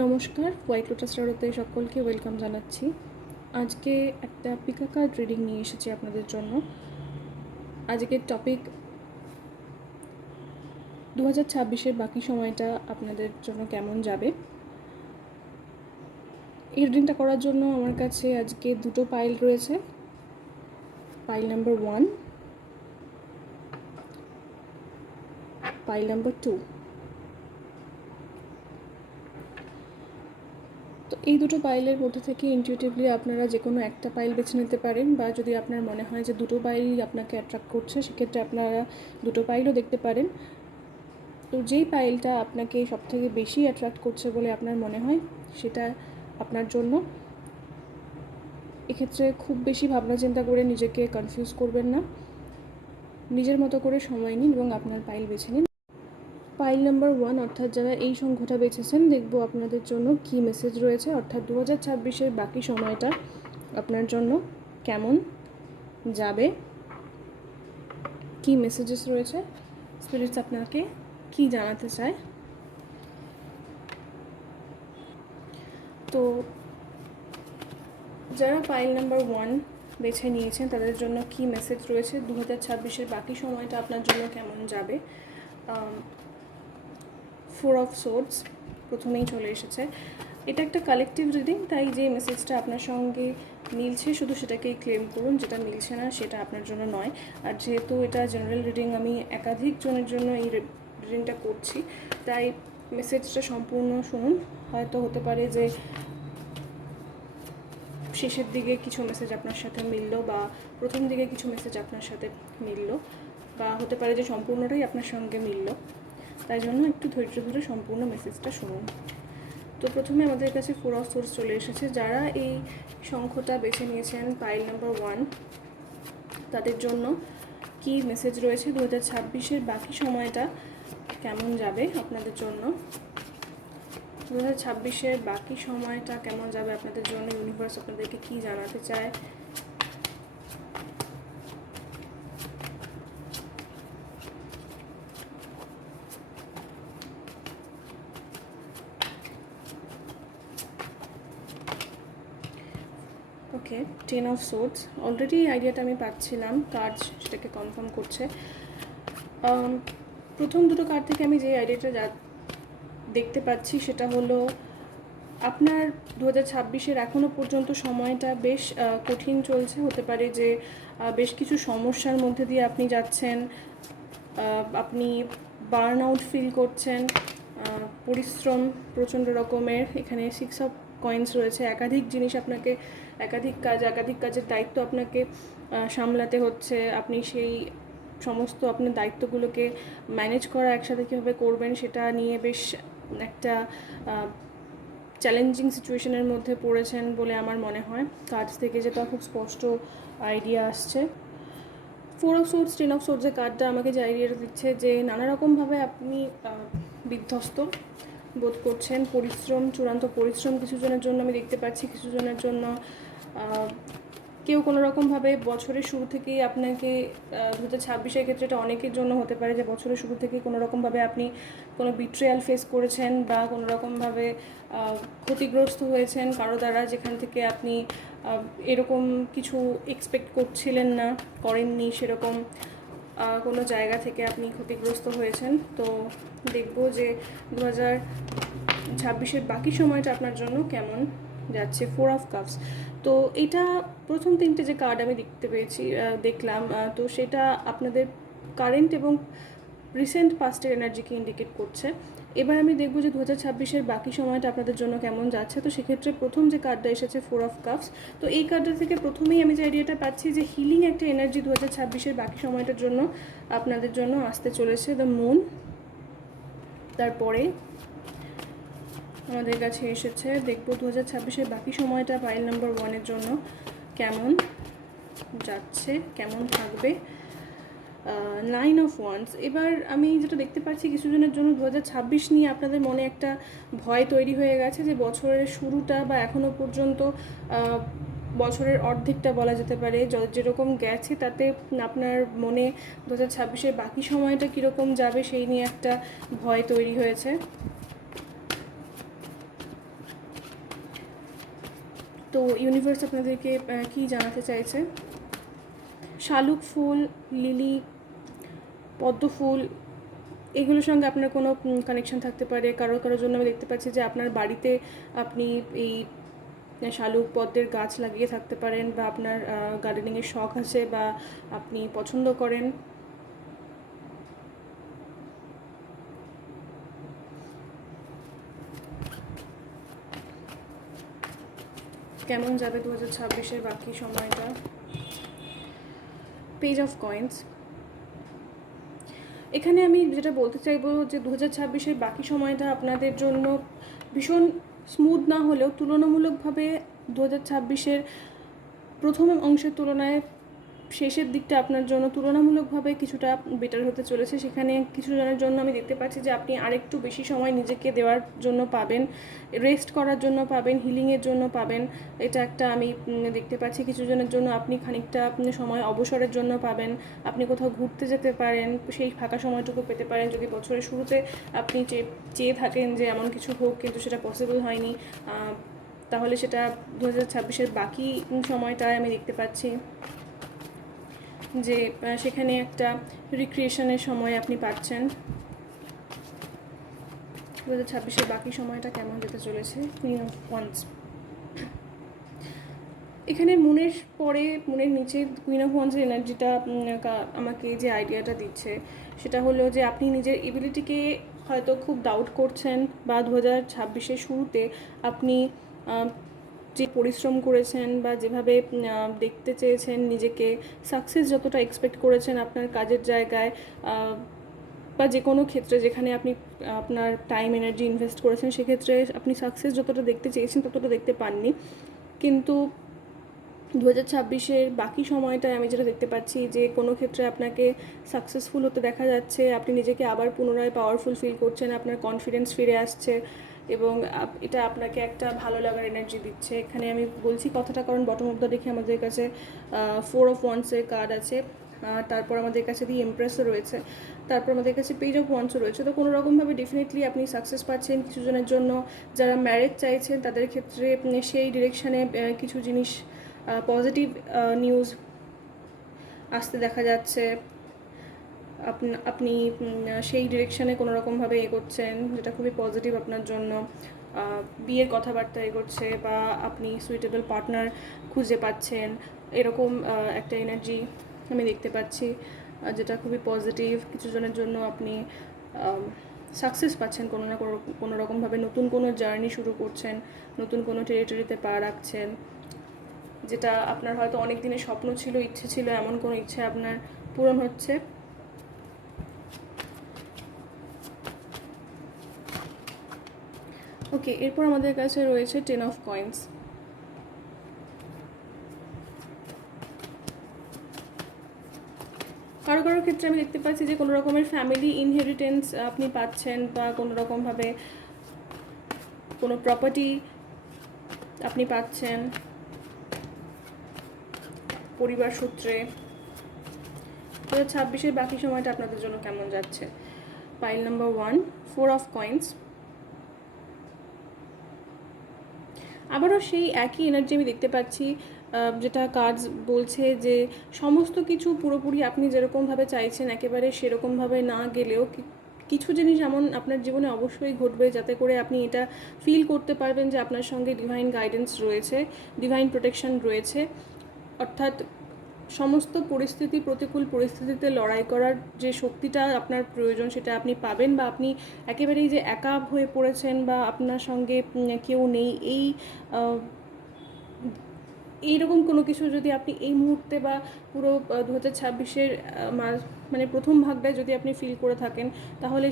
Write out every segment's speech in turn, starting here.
নমস্কার, white lotus টারোতে সকলকে welcome জানাচ্ছি। আজকে একটা পিকা কার্ড রিডিং নিয়ে এসেছি আপনাদের জন্য। আজকের টপিক 2026-এর বাকি সময়টা আপনাদের জন্য কেমন যাবে। এই রিডিংটা করার জন্য আমার কাছে আজকে দুটো পাইল রয়েছে। Pile number 1, pile number 2। তো এই দুটো পাইলের মধ্যে থেকে ইনটিউটিভলি আপনারা যে কোনো একটা পাইল বেছে নিতে পারেন, বা যদি আপনার মনে হয় যে দুটো পাইলই আপনাকে অ্যাট্রাক্ট করছে সেক্ষেত্রে আপনারা দুটো পাইলও দেখতে পারেন। তো যেই পাইলটা আপনাকে সবথেকে বেশি অ্যাট্রাক্ট করছে বলে আপনার মনে হয় সেটা আপনার জন্য। এক্ষেত্রে খুব বেশি ভাবনা চিন্তা করে নিজেকে কনফিউজ করবেন না, নিজের মতো করে সময় নিন এবং আপনার পাইল বেছে নিন। পাইল নাম্বার 1 অর্থাৎ যারা এই সংখ্যাটা বেছেছেন, দেখব আপনাদের জন্য কী মেসেজ রয়েছে, অর্থাৎ 2026-এর বাকি সময়টা আপনার জন্য কেমন যাবে, কী মেসেজেস রয়েছে, স্পিরিটস আপনাকে কী জানাতে চায়। তো যারা পাইল নাম্বার 1 বেছে নিয়েছেন তাদের জন্য কী মেসেজ রয়েছে, 2026-এর বাকি সময়টা আপনার জন্য কেমন যাবে। 4 অফ সোর্ডস প্রথমেই চলে এসেছে। এটা একটা কালেকটিভ রিডিং, তাই যে মেসেজটা আপনার সঙ্গে মিলছে শুধু সেটাকেই ক্লেম করুন, যেটা মিলছে না সেটা আপনার জন্য নয়। আর যেহেতু এটা জেনারেল রিডিং, আমি একাধিক জনের জন্য এই রিডিংটা করছি, তাই মেসেজটা সম্পূর্ণ শুনুন। হয়তো হতে পারে যে শেষের দিকে কিছু মেসেজ আপনার সাথে মিলল, বা প্রথম দিকে কিছু মেসেজ আপনার সাথে মিলল, বা হতে পারে যে সম্পূর্ণটাই আপনার সঙ্গে মিলল। তাই জন্য একটু ধৈর্য ধরে সম্পূর্ণ মেসেজটা শুনুন। তো প্রথমে আমাদের কাছে 4 অফ সোর্স চলে এসেছে। যারা এই সংখ্যাটা বেছে নিয়েছেন পাইল নাম্বার 1, তাদের জন্য কি মেসেজ রয়েছে, 2026-এর বাকি সময়টা কেমন যাবে আপনাদের জন্য। 2026-এর বাকি সময়টা কেমন যাবে আপনাদের জন্য, ইউনিভার্স আপনাদেরকে কী জানাতে চায়। ওকে, 10 অফ সোর্ডস। অলরেডি আইডিয়াটা আমি পাচ্ছিলাম, কার্ড সেটাকে কনফার্ম করছে। প্রথম দুটো কার্ড থেকে আমি যে আইডিয়াটা দেখতে পাচ্ছি সেটা হলো আপনার 2026-এর এখনও পর্যন্ত সময়টা বেশ কঠিন চলছে। হতে পারে যে বেশ কিছু সমস্যার মধ্যে দিয়ে আপনি যাচ্ছেন, আপনি বার্ন আউট ফিল করছেন, পরিশ্রম প্রচণ্ড রকমের। এখানে 6 অফ কয়েন্স রয়েছে। একাধিক জিনিস আপনাকে, একাধিক কাজের দায়িত্ব আপনাকে সামলাতে হচ্ছে। আপনি সেই সমস্ত আপনার দায়িত্বগুলোকে ম্যানেজ করা একসাথে কীভাবে করবেন সেটা নিয়ে বেশ একটা চ্যালেঞ্জিং সিচুয়েশনের মধ্যে পড়েছেন বলে আমার মনে হয়। কাজ থেকে যেটা খুব স্পষ্ট আইডিয়া আসছে। 4 অফ সোর্স, 10 অফ সোর্সের কার্ডটা আমাকে যে আইডিয়াটা দিচ্ছে যে নানা রকমভাবে আপনি বিধ্বস্ত বোধ করছেন। পরিশ্রম, চূড়ান্ত পরিশ্রম কিছু জনের জন্য আমি দেখতে পাচ্ছি। কিছু জনের জন্য কেউ কোনো রকমভাবে বছরের শুরু থেকেই আপনাকে 2026-এর ক্ষেত্রে এটা অনেকের জন্য হতে পারে যে বছরের শুরু থেকেই কোনো রকমভাবে আপনি কোনো বিট্রেয়াল ফেস করেছেন, বা কোনো রকমভাবে ক্ষতিগ্রস্ত হয়েছেন কারো দ্বারা, যেখান থেকে আপনি এরকম কিছু এক্সপেক্ট করছিলেন না, করেননি সেরকম কোনো জায়গা থেকে আপনি ক্ষতিগ্রস্ত হয়েছেন। তো দেখব যে 2026-এর বাকি সময়টা আপনার জন্য কেমন যাচ্ছে। 4 অফ কাপস। তো এটা প্রথম তিনটে যে কার্ড আমি দেখলাম, তো সেটা আপনাদের কারেন্ট এবং রিসেন্ট পাস্টের এনার্জিকে ইন্ডিকেট করছে। এবার আমি দেখব যে 2026-এর বাকি সময়টা আপনাদের জন্য কেমন যাচ্ছে। তো সেক্ষেত্রে প্রথম যে কার্ডটা এসেছে 4 অফ কাপস, তো এই কার্ডটা থেকে প্রথমেই আমি যে আইডিয়াটা পাচ্ছি যে হিলিং একটা এনার্জি 2026-এর বাকি সময়টার জন্য আপনাদের জন্য আসতে চলেছে। The moon. তারপরে আমাদের কাছে এসেছে, দেখব 2026-এর বাকি সময়টা পাইল নাম্বার 1-এর জন্য কেমন যাচ্ছে, কেমন থাকবে। 9 অফ ওয়ান্স। এবার আমি যেটা দেখতে পাচ্ছি, কিছু জনের জন্য 2026 নিয়ে আপনাদের মনে একটা ভয় তৈরি হয়ে গেছে যে বছরের শুরুটা বা এখনও পর্যন্ত বছরের অর্ধেকটা বলা যেতে পারে যেরকম গেছে, তাতে আপনার মনে 2026-এর বাকি সময়টা কীরকম যাবে সেই নিয়ে একটা ভয় তৈরি হয়েছে। তো ইউনিভার্স আপনাদেরকে কী জানাতে চাইছে। শালুক ফুল, লিলি, পদ্ম ফুল, এগুলোর সঙ্গে আপনার কোনো কানেকশন থাকতে পারে। কারোর জন্য আমি দেখতে পাচ্ছি যে আপনার বাড়িতে আপনি এই শালুক পদ্মের গাছ লাগিয়ে থাকতে পারেন, বা আপনার গার্ডেনিংয়ের শখ আছে বা আপনি পছন্দ করেন। কেমন যাবে 2026-এর বাকি সময়টা। Page of coins. এখানে আমি যেটা বলতে চাইবো যে 2026-এর বাকি সময়টা আপনাদের জন্য ভীষণ স্মুথ না হলেও তুলনামূলকভাবে 2026-এর প্রথম অংশের তুলনায় শেষের দিকটা আপনার জন্য তুলনামূলকভাবে কিছুটা বেটার হতে চলেছে। সেখানে কিছু জনের জন্য আমি দেখতে পাচ্ছি যে আপনি আরেকটু বেশি সময় নিজেকে দেওয়ার জন্য পাবেন, রেস্ট করার জন্য পাবেন, হিলিংয়ের জন্য পাবেন। এটা একটা আমি দেখতে পাচ্ছি। কিছু জনের জন্য আপনি খানিকটা সময় অবসরের জন্য পাবেন, আপনি কোথাও ঘুরতে যেতে পারেন, সেই ফাঁকা সময়টুকু পেতে পারেন। যদি বছরের শুরুতে আপনি চেয়ে থাকেন যে এমন কিছু হোক কিন্তু সেটা পসিবল হয়নি, তাহলে সেটা 2026-এর বাকি সময়টায় আমি দেখতে পাচ্ছি যে সেখানে একটা রিক্রিয়েশনের সময় আপনি পাচ্ছেন। 2026-এর বাকি সময়টা কেমন যেতে চলেছে। Queen of wands. এখানে মুনের পরে মুনের নিচে কুইন অফ ওয়ান্সের এনার্জিটা আমাকে যে আইডিয়াটা দিচ্ছে সেটা হলো যে আপনি নিজের এবিলিটিকে হয়তো খুব ডাউট করছেন, বা 2026-এর শুরুতে আপনি যে পরিশ্রম করেছেন বা যেভাবে দেখতে চেয়েছেন নিজেকে, সাকসেস যতটা এক্সপেক্ট করেছেন আপনার কাজের জায়গায় বা যে কোনো ক্ষেত্রে যেখানে আপনি আপনার টাইম এনার্জি ইনভেস্ট করেছেন, সেক্ষেত্রে আপনি সাকসেস যতটা দেখতে চেয়েছেন ততটা দেখতে পাননি। কিন্তু 2026-এর বাকি সময়টায় আমি যেটা দেখতে পাচ্ছি যে কোনো ক্ষেত্রে আপনাকে সাকসেসফুল হতে দেখা যাচ্ছে, আপনি নিজেকে আবার পুনরায় পাওয়ারফুল ফিল করছেন, আপনার কনফিডেন্স ফিরে আসছে এবং এটা আপনাকে একটা ভালো লাগার এনার্জি দিচ্ছে। এখানে আমি বলছি কথাটা কারণ বটম অফ দ্য দেখে আমাদের কাছে 4 অফ ওয়ান্সের কার্ড আছে, তারপর আমাদের কাছে দি এমপ্রেসও রয়েছে, তারপর আমাদের কাছে পেজ অফ ওয়ান্সও রয়েছে। তো কোনো রকমভাবে ডেফিনেটলি আপনি সাকসেস পাচ্ছেন। কিছু জনের জন্য যারা ম্যারেজ চাইছেন তাদের ক্ষেত্রে সেই ডিরেকশানে কিছু জিনিস পজিটিভ নিউজ আসতে দেখা যাচ্ছে। আপনি সেই ডিরেকশানে কোনো রকমভাবে এগোচ্ছেন যেটা খুবই পজিটিভ আপনার জন্য। বিয়ের কথাবার্তা এগোচ্ছে বা আপনি সুইটেবল পার্টনার খুঁজে পাচ্ছেন, এরকম একটা এনার্জি আমি দেখতে পাচ্ছি যেটা খুবই পজিটিভ। কিছু জনের জন্য আপনি সাকসেস পাচ্ছেন কোনো না কোনো রকমভাবে, নতুন কোনো জার্নি শুরু করছেন, নতুন কোনো টেরিটরিতে পা রাখছেন, যেটা আপনার হয়তো অনেক দিনের স্বপ্ন ছিল, ইচ্ছে ছিল, এমন কোনো ইচ্ছে আপনার পূরণ হচ্ছে। ওকে, এরপর আমাদের কাছে রয়েছে 10 অফ কয়েন্স। কারো ক্ষেত্রে আমি দেখতে পাচ্ছি যে কোনো রকমের ফ্যামিলি ইনহেরিটেন্স আপনি পাচ্ছেন, বা কোনো রকমভাবে কোনো প্রপার্টি আপনি পাচ্ছেন পরিবার সূত্রে। 2026-এর বাকি সময়টা আপনাদের জন্য কেমন যাচ্ছে। Pile number 1, 4 of coins. আবারও সেই একই এনার্জি আমি দেখতে পাচ্ছি, যেটা কার্ডস বলছে যে সমস্ত কিছু পুরোপুরি আপনি যেরকমভাবে চাইছেন একেবারে সেরকমভাবে না গেলেও কিছু জিনিস এমন আপনার জীবনে অবশ্যই ঘটবে যাতে করে আপনি এটা ফিল করতে পারবেন যে আপনার সঙ্গে ডিভাইন গাইডেন্স রয়েছে, ডিভাইন প্রোটেকশন রয়েছে। অর্থাৎ সমস্ত পরিস্থিতি, প্রতিকূল পরিস্থিতিতে লড়াই করার যে শক্তিটা আপনার প্রয়োজন সেটা আপনি পাবেন, বা আপনি একেবারেই যে একা হয়ে পড়েছেন বা আপনার সঙ্গে কেউ নেই এইরকম কোনো কিছু যদি আপনি এই মুহূর্তে বা পুরো 2026-এর মানে প্রথম ভাগটায় যদি আপনি ফিল করে থাকেন, তাহলে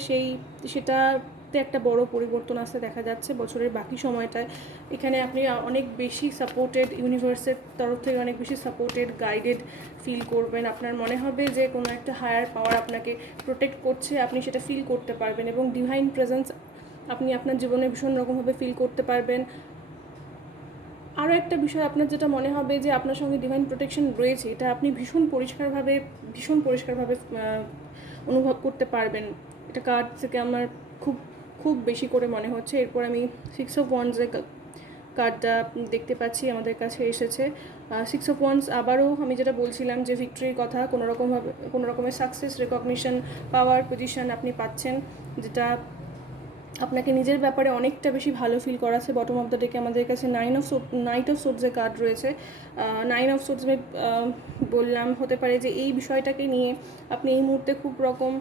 সেটাতে একটা বড় পরিবর্তন আসতে দেখা যাচ্ছে বছরের বাকি সময়টায়। এখানে আপনি অনেক বেশি সাপোর্টেড, ইউনিভার্সের তরফ থেকে অনেক বেশি সাপোর্টেড, গাইডেড ফিল করবেন। আপনার মনে হবে যে কোনো একটা হায়ার পাওয়ার আপনাকে প্রোটেক্ট করছে, আপনি সেটা ফিল করতে পারবেন এবং ডিভাইন প্রেজেন্স আপনি আপনার জীবনে ভীষণ রকমভাবে ফিল করতে পারবেন। আরও একটা বিষয়, আপনার যেটা মনে হবে যে আপনার সঙ্গে ডিভাইন প্রোটেকশন রয়েছে, এটা আপনি ভীষণ পরিষ্কারভাবে অনুভব করতে পারবেন। এটা কার্ড থেকে আমার খুব খুব বেশি করে মনে হচ্ছে। এরপর আমি 6 অফ ওয়ান্ডসের কার্ডটা দেখতে পাচ্ছি আমাদের কাছে এসেছে। 6 of Wands আবারও আমি যেটা বলছিলাম যে ভিক্টরির কথা, কোনো রকমের সাকসেস, রেকগনিশন, পাওয়ার, পজিশন আপনি পাচ্ছেন, যেটা আপনাকে নিজের ব্যাপারে অনেকটা বেশি ভালো ফিল করাচ্ছে। বটম অফ দ্য ডেকে আমাদের কাছে নাইট অফ সোর্ডসের কার্ড রয়েছে। 9 of Swords বললাম, হতে পারে যে এই বিষয়টাকে নিয়ে আপনি এই মুহূর্তে খুব রকম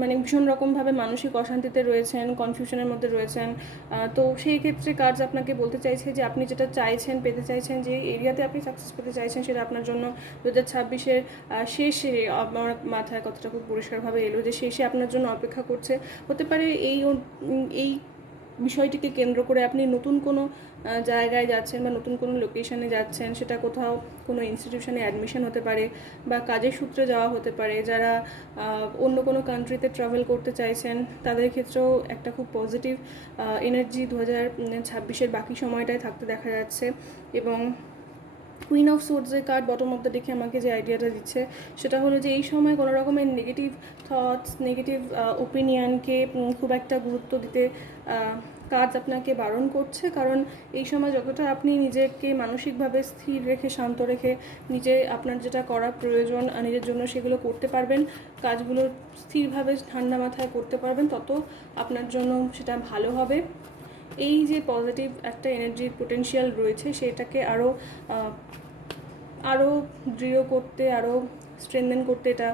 মানে ভীষণ রকমভাবে মানসিক অশান্তিতে রয়েছেন, কনফিউশনের মধ্যে রয়েছেন। তো সেই ক্ষেত্রে কাজ আপনাকে বলতে চাইছে যে আপনি যেটা চাইছেন, পেতে চাইছেন, যে এরিয়াতে আপনি সাকসেস পেতে চাইছেন, সেটা আপনার জন্য 2026-এর শেষে, আমার মাথায় কথাটা খুব পরিষ্কারভাবে এলো যে শেষে আপনার জন্য অপেক্ষা করছে। হতে পারে এই বিষয়টিকে কেন্দ্র করে আপনি নতুন কোনো জায়গায় যাচ্ছেন বা নতুন কোনো লোকেশনে যাচ্ছেন, সেটা কোথাও কোনো ইনস্টিটিউশনে অ্যাডমিশন হতে পারে বা কাজের সূত্রে যাওয়া হতে পারে। যারা অন্য কোনো কান্ট্রিতে ট্রাভেল করতে চাইছেন তাদের ক্ষেত্রেও একটা খুব পজিটিভ এনার্জি 2026-এর বাকি সময়টায় থাকতে দেখা যাচ্ছে। এবং কুইন অফ সোর্ডসের কার্ড বটম অফ দ্য ডেকে আমাকে যে আইডিয়াটা দিচ্ছে সেটা হলো যে এই সময় কোনো রকমের নেগেটিভ থটস, নেগেটিভ ওপিনিয়নকে খুব একটা গুরুত্ব দিতে কাজ আপনাকে বারণ করছে। কারণ এই সময় যতটা আপনি নিজেকে মানসিকভাবে স্থির রেখে, শান্ত রেখে আপনার যেটা করা প্রয়োজন নিজের জন্য সেগুলো করতে পারবেন, কাজগুলো স্থিরভাবে ঠান্ডা মাথায় করতে পারবেন, তত আপনার জন্য সেটা ভালো হবে। এই যে পজিটিভ একটা এনার্জির পোটেনশিয়াল রয়েছে সেটাকে আরও দৃঢ় করতে, আরও স্ট্রেনথেন করতে এটা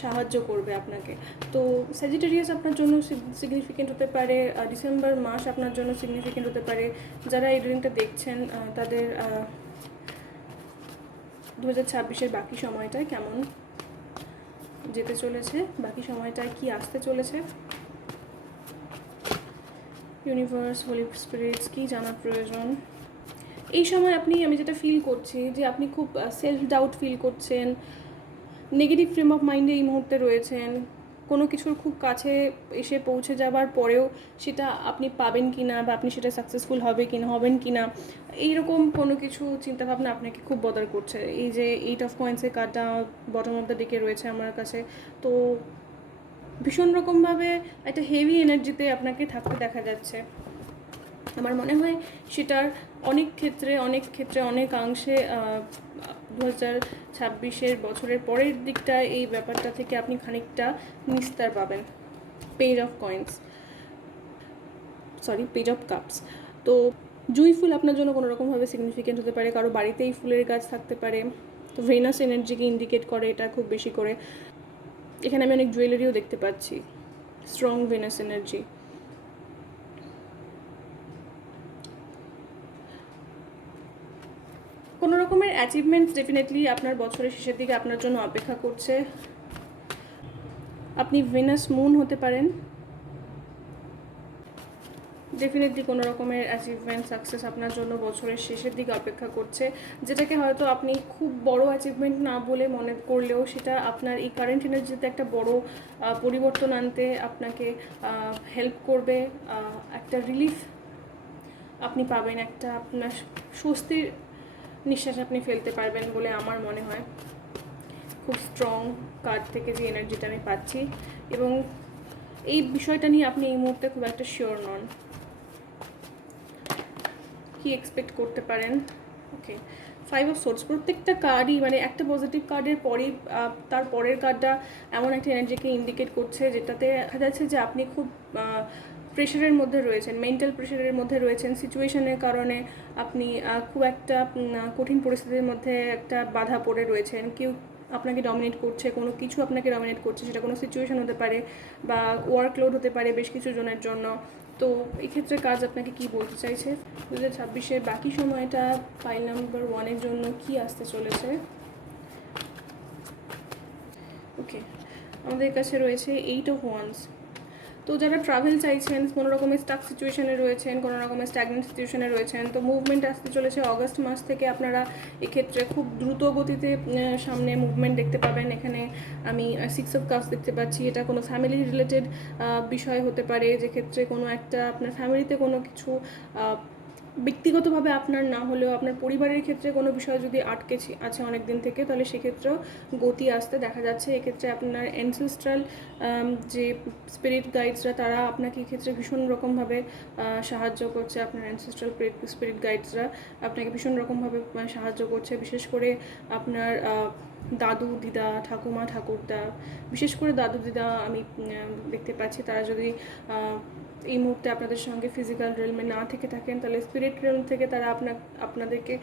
সাহায্য করবে আপনাকে। তো স্যাজিটেরিয়াস আপনার জন্য সিগনিফিকেন্ট হতে পারে, ডিসেম্বর মাস আপনার জন্য সিগনিফিকেন্ট হতে পারে। যারা এই রিডিংটা দেখছেন তাদের 2026-এর বাকি সময়টায় কেমন যেতে চলেছে, বাকি সময়টায় কি আসতে চলেছে, ইউনিভার্স, হোলি স্পিরিটস কি জানার প্রয়োজন এই সময়। আমি যেটা ফিল করছি যে আপনি খুব সেলফ ডাউট ফিল করছেন, নেগেটিভ ফ্রেম অফ মাইন্ডে এই মুহূর্তে রয়েছেন। কোনো কিছুর খুব কাছে এসে পৌঁছে যাবার পরেও সেটা আপনি পাবেন কি না, বা আপনি সেটা সাকসেসফুল হবেন কি না, এইরকম কোনো কিছু চিন্তাভাবনা আপনাকে খুব বদার করছে। এই যে 8 of Coins-এর কার্ডটা বটম অফ দ্য ডেকে রয়েছে আমার কাছে, তো ভীষণ রকমভাবে একটা হেভি এনার্জিতে আপনাকে থাকতে দেখা যাচ্ছে। আমার মনে হয় সেটার অনেক ক্ষেত্রে অনেকাংশে 2026-এর বছরের পরের দিকটা এই ব্যাপারটা থেকে আপনি খানিকটা নিস্তার পাবেন। Page of cups. তো জুঁই ফুল আপনার জন্য কোনো রকমভাবে সিগনিফিকেন্ট হতে পারে, কারো বাড়িতেই ফুলের গাছ থাকতে পারে। তো ভেনাস এনার্জিকে ইন্ডিকেট করে এটা খুব বেশি করে। এখানে আমি অনেক জুয়েলারিও দেখতে পাচ্ছি, স্ট্রং ভেনাস এনার্জি। কোনো রকমের অ্যাচিভমেন্টস ডেফিনেটলি আপনার বছরের শেষের দিকে আপনার জন্য অপেক্ষা করছে। আপনি ভেনাস মুন হতে পারেন। ডেফিনেটলি কোনো রকমের অ্যাচিভমেন্ট, সাকসেস আপনার জন্য বছরের শেষের দিকে অপেক্ষা করছে, যেটাকে হয়তো আপনি খুব বড় অ্যাচিভমেন্ট না বলে মনে করলেও সেটা আপনার এই কারেন্ট এনার্জিতে একটা বড় পরিবর্তন আনতে আপনাকে হেল্প করবে। একটা রিলিফ আপনি পাবেন, একটা আপনার স্বস্তির নিঃশ্বাস আপনি ফেলতে পারবেন বলে আমার মনে হয়। খুব স্ট্রং কার্ড থেকে যে এনার্জিটা আমি পাচ্ছি, এবং এই বিষয়টা নিয়ে আপনি এই মুহূর্তে খুব একটা শিওর নন কি এক্সপেক্ট করতে পারেন। ওকে, 5 of Swords, প্রত্যেকটা কার্ডই মানে একটা পজিটিভ কার্ডের পরেই তার পরের কার্ডটা এমন একটা এনার্জিকে ইন্ডিকেট করছে যেটাতে দেখা যাচ্ছে যে আপনি খুব প্রেশারের মধ্যে রয়েছেন, মেন্টাল প্রেশারের মধ্যে রয়েছেন। সিচুয়েশনের কারণে আপনি খুব একটা কঠিন পরিস্থিতির মধ্যে একটা বাধা পড়ে রয়েছেন। কেউ আপনাকে ডমিনেট করছে, কোনো কিছু আপনাকে ডমিনেট করছে, সেটা কোনো সিচুয়েশন হতে পারে বা ওয়ার্কলোড হতে পারে বেশ কিছু জনের জন্য। তো এক্ষেত্রে কাজ আপনাকে কি বলতে চাইছে 2026-এর বাকি সময়টা পাইল নাম্বার 1-এর জন্য কি আসতে চলেছে। ওকে, আমাদের কাছে রয়েছে 8 of Wands। তো যারা ট্রাভেল চাইছেন, কোনো রকমের স্টাক সিচুয়েশনে রয়েছেন, কোনো রকমের স্ট্যাগনেন্ট সিচুয়েশনে রয়েছেন, তো মুভমেন্ট আসতে চলেছে অগস্ট মাস থেকে। আপনারা এক্ষেত্রে খুব দ্রুত গতিতে সামনে মুভমেন্ট দেখতে পাবেন। এখানে আমি 6 of Cups দেখতে পাচ্ছি। এটা কোনো ফ্যামিলি রিলেটেড বিষয় হতে পারে, যে ক্ষেত্রে কোনো একটা আপনার ফ্যামিলিতে কোনো কিছু ব্যক্তিগতভাবে আপনার না হলেও আপনার পরিবারের ক্ষেত্রে কোনো বিষয় যদি আটকে আছে অনেক দিন থেকে, তাহলে সেক্ষেত্রেও গতি আসতে দেখা যাচ্ছে। এক্ষেত্রে আপনার অ্যানসেস্ট্রাল যে স্পিরিট গাইডসরা, তারা আপনাকে এক্ষেত্রে ভীষণ রকমভাবে সাহায্য করছে। আপনার অ্যানসেস্ট্রাল স্পিরিট গাইডসরা আপনাকে ভীষণ রকমভাবে সাহায্য করছে। বিশেষ করে আপনার দাদু দিদা, ঠাকুমা ঠাকুরদা, বিশেষ করে দাদু দিদা আমি দেখতে পাচ্ছি, তারা যদি এই মুহূর্তে আপনাদের সঙ্গে ফিজিক্যাল রিয়েলমে না থেকে থাকেন, তাহলে স্পিরিট রিয়েলম থেকে তারা আপনাদেরকে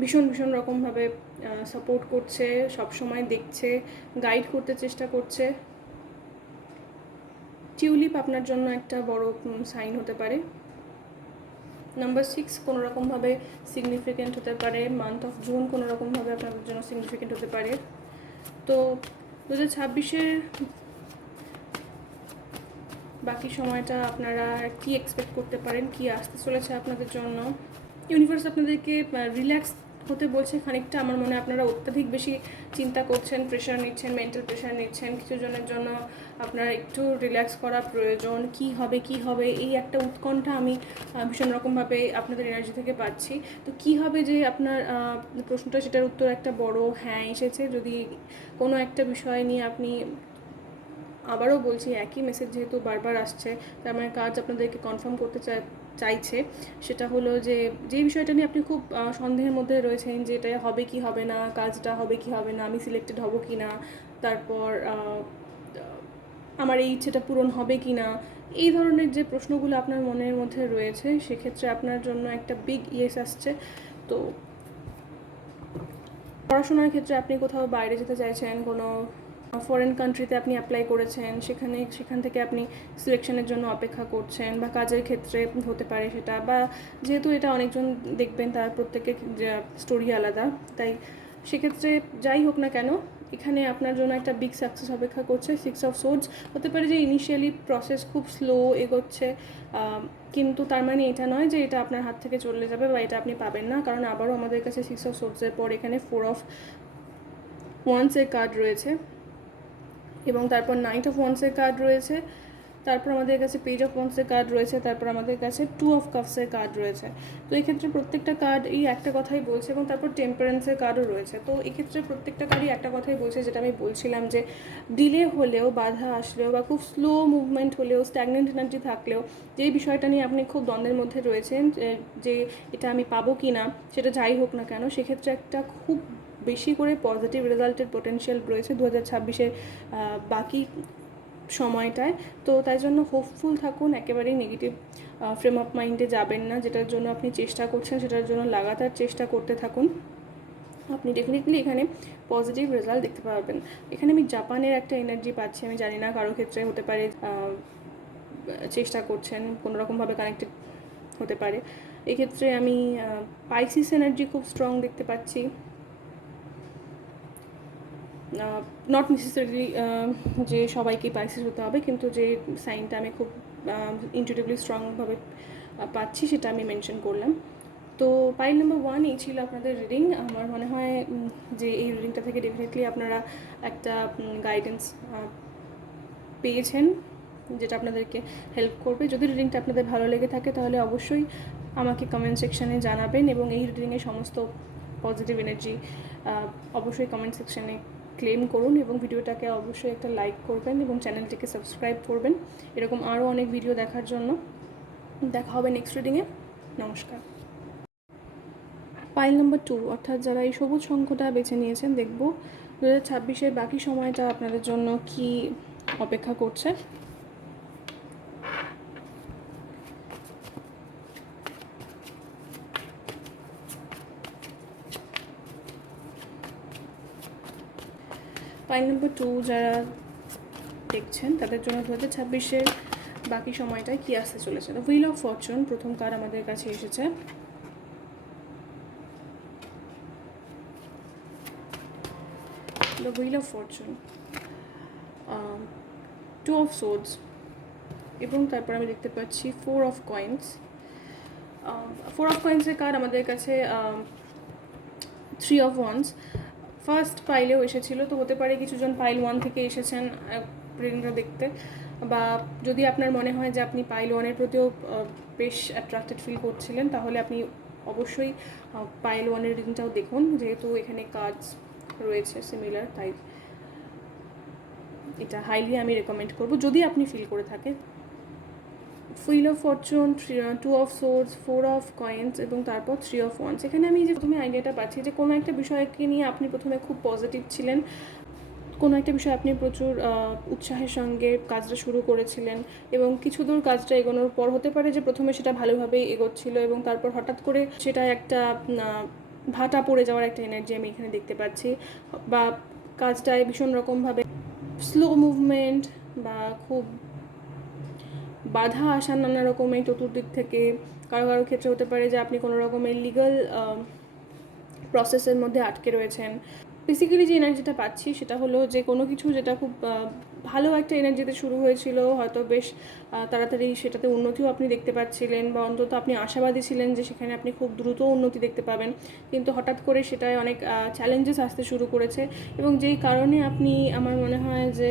ভীষণ ভীষণ রকমভাবে সাপোর্ট করছে, সবসময় দেখছে, গাইড করতে চেষ্টা করছে। টিউলিপ আপনার জন্য একটা বড় সাইন হতে পারে। নাম্বার 6 কোনো রকমভাবে সিগনিফিকেন্ট হতে পারে। মান্থ অফ জুন কোনো রকমভাবে আপনাদের জন্য সিগনিফিকেন্ট হতে পারে। তো 2026-এর বাকি সময়টা আপনারা কি এক্সপেক্ট করতে পারেন, কি আসতে চলেছে আপনাদের জন্য। ইউনিভার্স আপনাদেরকে রিল্যাক্স হতে বলছে খানিকটা। আমার মনে হয় আপনারা অত্যাধিক বেশি চিন্তা করছেন, প্রেশার নিচ্ছেন, মেন্টাল প্রেশার নিচ্ছেন। কিছু জনের জন্য আপনার একটু রিল্যাক্স করা প্রয়োজন। কি হবে এই একটা উৎকণ্ঠা আমি ভীষণ রকমভাবে আপনাদের এনার্জি থেকে পাচ্ছি। তো কি হবে যে আপনার প্রশ্নটা, সেটার উত্তর একটা বড় হ্যাঁ এসেছে। যদি কোনো একটা বিষয় নিয়ে আপনি, আবারও বলছি একই মেসেজ যেহেতু বারবার আসছে, তার মানে কাজ আপনাদেরকে কনফার্ম করতে চাইছে, সেটা হলো যে বিষয়টা নিয়ে আপনি খুব সন্দেহের মধ্যে রয়েছেন, যে এটা হবে কি হবে না, কাজটা হবে কি হবে না, আমি সিলেক্টেড হব কি না, তারপর আমার এই ইচ্ছেটা পূরণ হবে কি না, এই ধরনের যে প্রশ্নগুলো আপনার মনের মধ্যে রয়েছে, সেক্ষেত্রে আপনার জন্য একটা বিগ ইয়েস আসছে। তো পড়াশোনার ক্ষেত্রে আপনি কোথাও বাইরে যেতে চাইছেন, কোনো ফরেন কান্ট্রিতে আপনি অ্যাপ্লাই করেছেন, সেখান থেকে আপনি সিলেকশনের জন্য অপেক্ষা করছেন, বা কাজের ক্ষেত্রে হতে পারে সেটা, বা যেহেতু এটা অনেকজন দেখবেন, তার প্রত্যেকের স্টোরি আলাদা, তাই সেক্ষেত্রে যাই হোক না কেন, এখানে আপনার জন্য একটা বিগ সাকসেস অপেক্ষা করছে। 6 অফ সোর্ডস হতে পারে যে ইনিশিয়ালি প্রসেস খুব স্লো এগোচ্ছে, কিন্তু তার মানে এটা নয় যে এটা আপনার হাত থেকে চলে যাবে বা এটা আপনি পাবেন না। কারণ আবারও আমাদের কাছে 6 অফ সোর্ডসের পর এখানে 4 অফ ওয়ান্সের কার্ড রয়েছে, এবং তারপর নাইট অফ ওয়ান্সের কার্ড রয়েছে, তারপর আমাদের কাছে পেজ অফ ওয়ান্সের কার্ড রয়েছে, তারপর আমাদের কাছে 2 অফ কাপসের কার্ড রয়েছে। তো এক্ষেত্রে প্রত্যেকটা কার্ড এই একটা কথাই বলছে, এবং তারপর টেম্পারেন্সের কার্ডও রয়েছে। তো এক্ষেত্রে প্রত্যেকটা কার্ডই একটা কথাই বলছে, যেটা আমি বলছিলাম, যে ডিলে হলেও, বাধা আসলেও, বা খুব স্লো মুভমেন্ট হলেও, স্ট্যাগনেন্ট এনার্জি থাকলেও, যেই বিষয়টা নিয়ে আপনি খুব দ্বন্দ্বের মধ্যে রয়েছেন, যে এটা আমি পাবো কি না, সেটা যাই হোক না কেন, সেক্ষেত্রে একটা খুব বেশি করে পজিটিভ রেজাল্টের পোটেনশিয়াল রয়েছে 2026-এর বাকি সময়টায়। তো তাই জন্য হোপফুল থাকুন, একেবারেই নেগেটিভ ফ্রেম অফ মাইন্ডে যাবেন না। যেটার জন্য আপনি চেষ্টা করছেন, সেটার জন্য লাগাতার চেষ্টা করতে থাকুন। আপনি ডেফিনেটলি এখানে পজিটিভ রেজাল্ট দেখতে পাবেন। এখানে আমি জাপানের একটা এনার্জি পাচ্ছি, আমি জানি না কারো ক্ষেত্রে হতে পারে চেষ্টা করছেন, কোনো রকমভাবে কানেক্টেড হতে পারে। এক্ষেত্রে আমি পাইসিস এনার্জি খুব স্ট্রং দেখতে পাচ্ছি। নট নেসেসারিলি যে সবাইকেই পাইসিস হতে হবে, কিন্তু যে সাইনটা আমি খুব ইনটিউটিভলি স্ট্রংভাবে পাচ্ছি, সেটা আমি মেনশন করলাম। তো পাইল নাম্বার 1 এই ছিল আপনাদের রিডিং। আমার মনে হয় যে এই রিডিংটা থেকে ডেফিনেটলি আপনারা একটা গাইডেন্স পেয়েছেন, যেটা আপনাদেরকে হেল্প করবে। যদি রিডিংটা আপনাদের ভালো লেগে থাকে, তাহলে অবশ্যই আমাকে কমেন্ট সেকশানে জানাবেন, এবং এই রিডিংয়ের সমস্ত পজিটিভ এনার্জি অবশ্যই কমেন্ট সেকশানে ক্লেম করুন, এবং ভিডিওটাকে অবশ্যই একটা লাইক করবেন, এবং চ্যানেলটিকে সাবস্ক্রাইব করবেন এরকম আরও অনেক ভিডিও দেখার জন্য। দেখা হবে নেক্সট রিডিংয়ে। নমস্কার। পাইল নাম্বার 2, অর্থাৎ যারা এই সবুজ সংখ্যাটা বেছে নিয়েছেন, দেখব 2026-এর বাকি সময়টা আপনাদের জন্য কি অপেক্ষা করছে। পাইল নাম্বার 2 যারা দেখছেন, তাদের জন্য 2026-এর বাকি সময়টায় কী আসতে চলেছে। দ্য হুইল অফ ফরচুন প্রথম কার্ড আমাদের কাছে এসেছে। The wheel of Fortune, 2 of swords, এবং তারপর আমি দেখতে পাচ্ছি 4 অফ কয়েন্স। 4 অফ কয়েন্সের কার্ড আমাদের কাছে 3 অফ ওয়ান্স ফার্স্ট পাইলেও এসেছিলো। তো হতে পারে কিছুজন পাইল 1 থেকে এসেছেন রিডিংটা দেখতে, বা যদি আপনার মনে হয় যে আপনি পাইল 1-এর প্রতিও বেশ অ্যাট্রাক্টেড ফিল করছিলেন, তাহলে আপনি অবশ্যই পাইল 1-এর রিডিংটাও দেখুন, যেহেতু এখানে কার্ডস রয়েছে সিমিলার, তাই এটা হাইলি আমি রেকমেন্ড করব যদি আপনি ফিল করে থাকেন। Wheel of Fortune, 2 of swords, 4 of coins এবং তারপর 3 অফ ওয়ান্স। এখানে আমি যে প্রথমে আইডিয়াটা পাচ্ছি যে কোনো একটা বিষয়কে নিয়ে আপনি প্রথমে খুব পজিটিভ ছিলেন, কোনো একটা বিষয়ে আপনি প্রচুর উৎসাহের সঙ্গে কাজটা শুরু করেছিলেন এবং কিছু দূর কাজটা এগোনোর পর হতে পারে যে প্রথমে সেটা ভালোভাবেই এগোচ্ছিল এবং তারপর হঠাৎ করে সেটা একটা ভাটা পড়ে যাওয়ার একটা এনার্জি আমি এখানে দেখতে পাচ্ছি, বা কাজটায় ভীষণ রকমভাবে স্লো মুভমেন্ট বা খুব বাধা আসা নানা রকমের চতুর্দিক থেকে। কারো কারো ক্ষেত্রে হতে পারে যে আপনি কোনো রকমের লিগাল প্রসেসের মধ্যে আটকে রয়েছেন। বেসিক্যালি যে এনার্জিটা পাচ্ছি সেটা হলো যে কোনো কিছু যেটা খুব ভালো একটা এনার্জিতে শুরু হয়েছিল, হয়তো বেশ তাড়াতাড়ি সেটাতে উন্নতিও আপনি দেখতে পাচ্ছিলেন, বা অন্তত আপনি আশাবাদী ছিলেন যে সেখানে আপনি খুব দ্রুত উন্নতি দেখতে পাবেন, কিন্তু হঠাৎ করে সেটায় অনেক চ্যালেঞ্জেস আসতে শুরু করেছে এবং যেই কারণে আপনি, আমার মনে হয় যে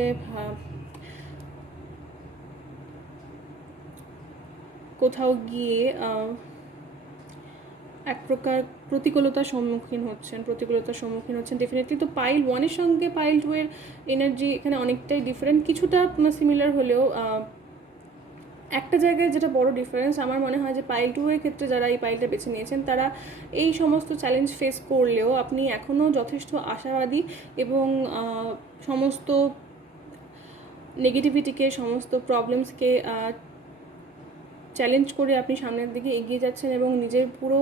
কোথাও গিয়ে এক প্রকার প্রতিকূলতার সম্মুখীন হচ্ছেন ডেফিনেটলি। তো পাইল 1-এর সঙ্গে পাইল 2-এর এনার্জি এখানে অনেকটাই ডিফারেন্ট, কিছুটা সিমিলার হলেও একটা জায়গায় যেটা বড় ডিফারেন্স আমার মনে হয় যে পাইল 2-এর ক্ষেত্রে যারা এই পাইলটা বেছে নিয়েছেন তারা এই সমস্ত চ্যালেঞ্জ ফেস করলেও আপনি এখনও যথেষ্ট আশাবাদী এবং সমস্ত নেগেটিভিটিকে, সমস্ত প্রবলেমসকে চ্যালেঞ্জ করে আপনি সামনের দিকে এগিয়ে যাচ্ছেন এবং নিজের পুরো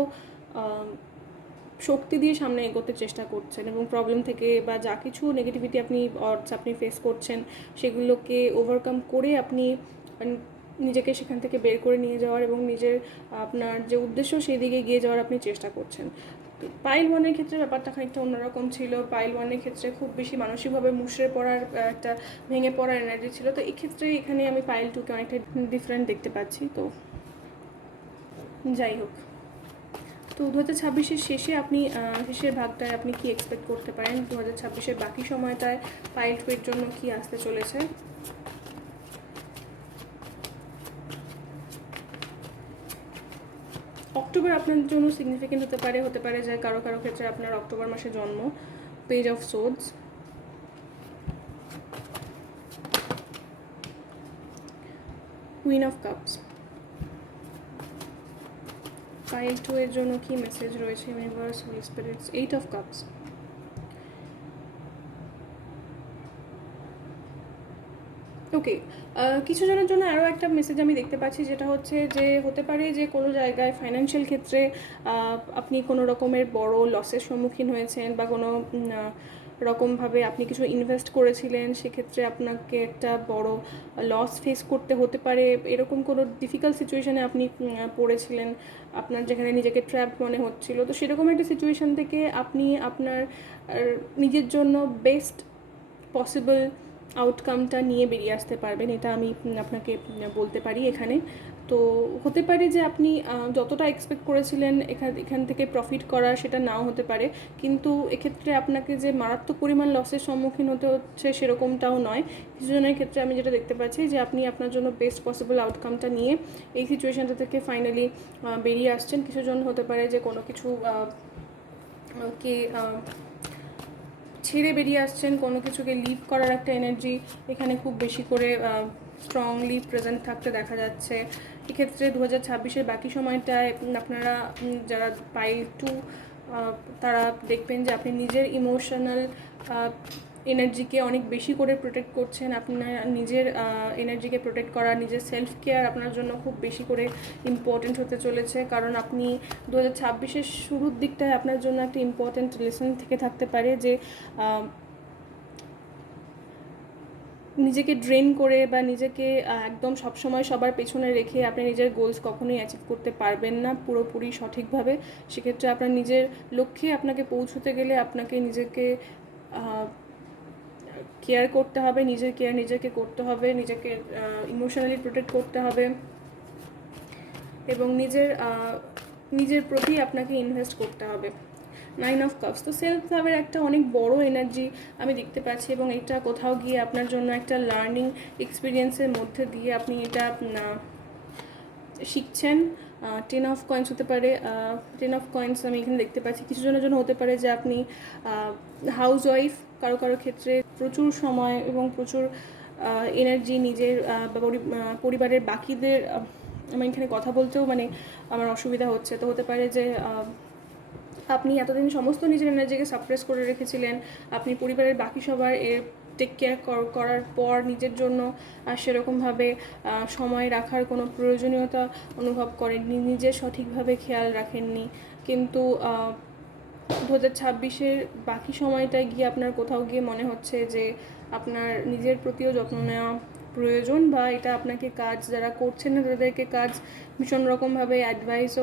শক্তি দিয়ে সামনে এগোতে চেষ্টা করছেন এবং প্রবলেম থেকে বা যা কিছু নেগেটিভিটি আপনি ফেস করছেন সেগুলোকে ওভারকাম করে আপনি নিজেকে সেখান থেকে বের করে নিয়ে যাওয়ার এবং নিজের আপনার যে উদ্দেশ্য সেই দিকে এগিয়ে যাওয়ার আপনি চেষ্টা করছেন। পাইল 1-এর ক্ষেত্রে ব্যাপারটা খানিকটা অন্যরকম ছিল। পাইল 1-এর ক্ষেত্রে খুব বেশি মানসিকভাবে মুষড়ে পড়ার একটা ভেঙে পড়ার এনার্জি ছিল, তো এক্ষেত্রে এখানে আমি পাইল 2-কে অনেকটা ডিফারেন্ট দেখতে পাচ্ছি। তো যাই হোক, তো 2026-এর শেষে আপনি শেষের ভাগটায় আপনি কি এক্সপেক্ট করতে পারেন, 2026-এর বাকি সময়টায় পাইল 2-এর জন্য কি আসতে চলেছে। অক্টোবর আপনার জন্য সিগনিফিকেন্ট হতে পারে যে কারো কারো ক্ষেত্রে আপনার অক্টোবর মাসে জন্ম। Page of swords, queen of cups. Pile 2-এর জন্য কি মেসেজ রয়েছে universe, holy spirits, 8 of cups. Okay, কিছু জনের জন্য আরও একটা মেসেজ আমি দেখতে পাচ্ছি, যেটা হচ্ছে যে হতে পারে যে কোনো জায়গায় ফাইন্যান্সিয়াল ক্ষেত্রে আপনি কোনো রকমের বড় লসের সম্মুখীন হয়েছেন বা কোনো রকমভাবে আপনি কিছু ইনভেস্ট করেছিলেন, সেক্ষেত্রে আপনাকে একটা বড় লস ফেস করতে হতে পারে। এরকম কোনো ডিফিকাল্ট সিচুয়েশানে আপনি পড়েছিলেন, আপনার যেখানে নিজেকে ট্র্যাপ মনে হচ্ছিল, তো সেরকম একটা সিচুয়েশান থেকে আপনি আপনার নিজের জন্য বেস্ট পসিবল আউটকামটা নিয়ে বেরিয়ে আসতে পারবেন, এটা আমি আপনাকে বলতে পারি এখানে। তো হতে পারে যে আপনি যতটা এক্সপেক্ট করেছিলেন এখান থেকে প্রফিট করা সেটা নাও হতে পারে, কিন্তু এক্ষেত্রে আপনাকে যে মারাত্মক পরিমাণ লসের সম্মুখীন হতে হচ্ছে সেরকমটাও নয়। কিছু জনের ক্ষেত্রে আমি যেটা দেখতে পাচ্ছি যে আপনি আপনার জন্য বেস্ট পসিবল আউটকামটা নিয়ে এই সিচুয়েশানটা থেকে ফাইনালি বেরিয়ে আসছেন। কিছু জন হতে পারে যে কোনো কিছু কে ছেড়ে বেরিয়ে আসছেন, কোনো কিছুকে লিভ করার একটা এনার্জি এখানে খুব বেশি করে স্ট্রংলি প্রেজেন্ট থাকতে দেখা যাচ্ছে। এক্ষেত্রে 2026-এর বাকি সময়টায় আপনারা যারা পাইল 2 তারা দেখবেন যে আপনি নিজের ইমোশনাল এনার্জিকে অনেক বেশি করে প্রোটেক্ট করছেন। আপনার নিজের এনার্জিকে প্রোটেক্ট করা, নিজের সেলফ কেয়ার আপনার জন্য খুব বেশি করে ইম্পর্টেন্ট হতে চলেছে, কারণ আপনি 2026-এর শুরুর দিকটায় আপনার জন্য একটা ইম্পর্টেন্ট লেসন থেকে থাকতে পারে যে নিজেকে ড্রেন করে বা নিজেকে একদম সবসময় সবার পেছনে রেখে আপনি নিজের গোলস কখনোই অ্যাচিভ করতে পারবেন না পুরোপুরি সঠিকভাবে। সেক্ষেত্রে আপনার নিজের লক্ষ্যে আপনাকে পৌঁছতে গেলে আপনাকে নিজেকে কেয়ার করতে হবে, নিজের কেয়ার নিজেকে করতে হবে, নিজেকে ইমোশনালি প্রোটেক্ট করতে হবে এবং নিজের প্রতি আপনাকে ইনভেস্ট করতে হবে। 9 অফ কাপস, তো সেলফ লাভের একটা অনেক বড় এনার্জি আমি দেখতে পাচ্ছি এবং এটা কোথাও গিয়ে আপনার জন্য একটা লার্নিং এক্সপিরিয়েন্সের মধ্যে দিয়ে আপনি এটা শিখছেন। 10 অফ কয়েন্স হতে পারে। 10 অফ কয়েন্স আমি এখানে দেখতে পাচ্ছি কিছু জনের জন্য হতে পারে যে আপনি হাউস ওয়াইফ, কারো কারো ক্ষেত্রে প্রচুর সময় এবং প্রচুর এনার্জি নিজের পরিবারের বাকিদের আমি এখানে কথা বলতেও মানে আমার অসুবিধা হচ্ছে। তো হতে পারে যে আপনি এতদিন সমস্ত নিজের এনার্জিকে সাপ্রেস করে রেখেছিলেন, আপনি পরিবারের বাকি সবার টেক কেয়ার করার পর নিজের জন্য সেরকমভাবে সময় রাখার কোনো প্রয়োজনীয়তা অনুভব করেননি, নিজের সঠিকভাবে খেয়াল রাখেননি। কিন্তু 2026-এর বাকি সময়টায় গিয়ে আপনার কোথাও গিয়ে মনে হচ্ছে যে আপনার নিজের প্রতিও যত্ন নেওয়া প্রয়োজন, বা এটা আপনাকে কাজ যারা করছেন না তাদেরকে কাজ ভীষণ রকমভাবে অ্যাডভাইস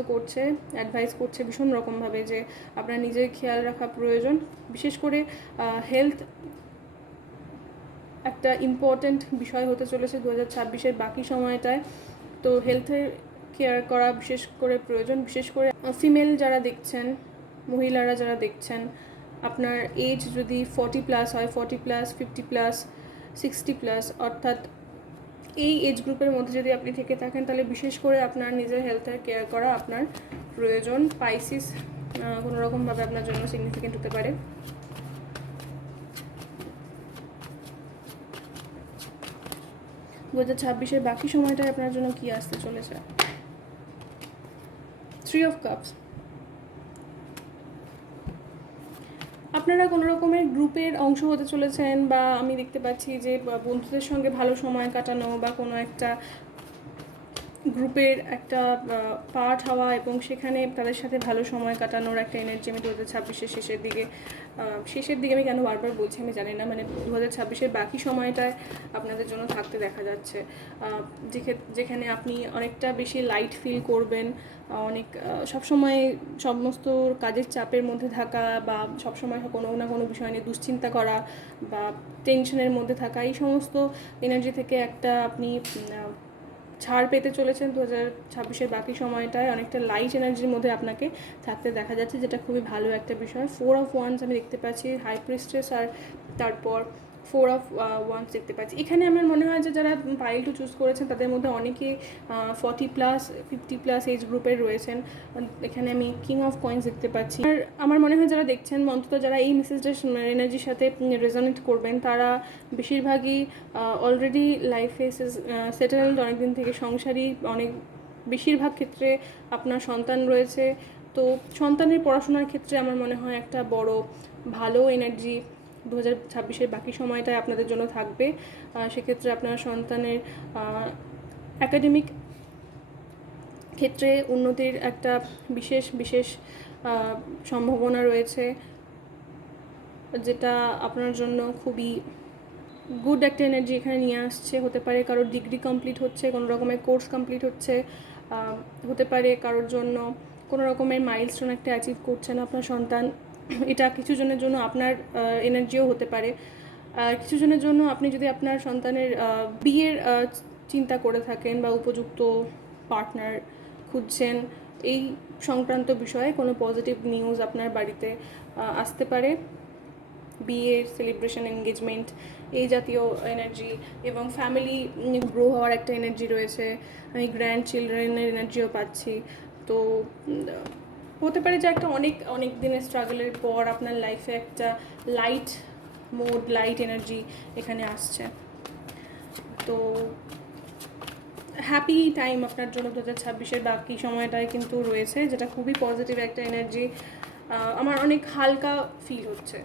করছে ভীষণ রকমভাবে যে আপনার নিজের খেয়াল রাখা প্রয়োজন। বিশেষ করে হেলথ একটা ইম্পর্ট্যান্ট বিষয় হতে চলেছে 2026-এর বাকি সময়টায়। তো হেলথের কেয়ার করা বিশেষ করে প্রয়োজন। বিশেষ করে ফিমেল যারা দেখছেন, মহিলারা যারা দেখছেন, আপনার এজ যদি 40+ হয়, 40+, 50+, 60+, অর্থাৎ এই এজ গ্রুপের মধ্যে যদি আপনি থেকে থাকেন তাহলে বিশেষ করে আপনার নিজের হেলথের কেয়ার করা আপনার প্রয়োজন। পাইসিস কোনো রকমভাবে আপনার জন্য সিগনিফিকেন্ট হতে পারে। দু 2026-এর বাকি সময়টায় আপনার জন্য কি আসতে চলেছে? 3 অফ কাপস। আপনারা কোনো রকমের গ্রুপের অংশ হতে চলেছেন, বা আমি দেখতে পাচ্ছি যে বন্ধুদের সঙ্গে ভালো সময় কাটানো বা কোনো একটা গ্রুপের একটা পার্ট হওয়া এবং সেখানে তাদের সাথে ভালো সময় কাটানোর একটা এনার্জি আমি 2026-এর শেষের দিকে আমি কেন বারবার বলছি আমি জানি না, মানে 2026-এর বাকি সময়টায় আপনাদের জন্য থাকতে দেখা যাচ্ছে, যেখানে আপনি অনেকটা বেশি লাইট ফিল করবেন। অনেক সবসময় সমস্ত কাজের চাপের মধ্যে থাকা বা সবসময় কোনো না কোনো বিষয় নিয়ে দুশ্চিন্তা করা বা টেনশনের মধ্যে থাকা, এই সমস্ত এনার্জি থেকে একটা আপনি ছাড় পেতে চলেছেন 2026-এর বাকি সময়টায়। অনেকটা লাইট এনার্জির মধ্যে আপনাকে থাকতে দেখা যাচ্ছে, যেটা খুবই ভালো একটা বিষয়। 4 অফ ওয়ান্স আমি দেখতে পাচ্ছি, হাই প্রিস্টেস, আর তারপর 4 অফ ওয়ান্স দেখতে পাচ্ছি। এখানে আমার মনে হয় যে যারা পাইল টু চুজ করেছেন তাদের মধ্যে অনেকে 40+, 50+ এজ গ্রুপের রয়েছেন। এখানে আমি কিং অফ কয়েন্স দেখতে পাচ্ছি। আর আমার মনে হয় যারা দেখছেন, অন্তত যারা এই মেসেজটা এনার্জির সাথে রেজোনেট করবেন, তারা বেশিরভাগই অলরেডি লাইফে সেটেলড, অনেকদিন থেকে সংসারী, অনেক বেশিরভাগ ক্ষেত্রে আপনার সন্তান রয়েছে। তো সন্তানের পড়াশোনার ক্ষেত্রে আমার মনে হয় একটা বড় ভালো এনার্জি 2026-এর বাকি সময়টায় আপনাদের জন্য থাকবে। সেক্ষেত্রে আপনার সন্তানের অ্যাকাডেমিক ক্ষেত্রে উন্নতির একটা বিশেষ সম্ভাবনা রয়েছে, যেটা আপনার জন্য খুবই গুড একটা এনার্জি এখানে নিয়ে আসছে। হতে পারে কারোর ডিগ্রি কমপ্লিট হচ্ছে, কোনো রকমের কোর্স কমপ্লিট হচ্ছে, হতে পারে কারোর জন্য কোনো রকমের মাইলস্টোন একটা অ্যাচিভ করছেন আপনার সন্তান। এটা কিছু জনের জন্য আপনার এনার্জিও হতে পারে। কিছু জনের জন্য আপনি যদি আপনার সন্তানের বিয়ের চিন্তা করে থাকেন বা উপযুক্ত পার্টনার খুঁজছেন, এই সংক্রান্ত বিষয়ে কোনো পজিটিভ নিউজ আপনার বাড়িতে আসতে পারে। বিয়ের সেলিব্রেশন, এনগেজমেন্ট, এই জাতীয় এনার্জি, এবং ফ্যামিলি গ্রো হওয়ার একটা এনার্জি রয়েছে। আমি গ্র্যান্ড চিলড্রেনের এনার্জিও পাচ্ছি। তো হতে পারে যে একটা অনেক দিনের স্ট্রাগলের পর আপনার লাইফে একটা লাইট এনার্জি এখানে আসছে। তো হ্যাপি টাইম আপনার জন্য 2026-এর বাকি সময়টায় কিন্তু রয়েছে, যেটা খুবই পজিটিভ একটা এনার্জি। আমার অনেক হালকা ফিল হচ্ছে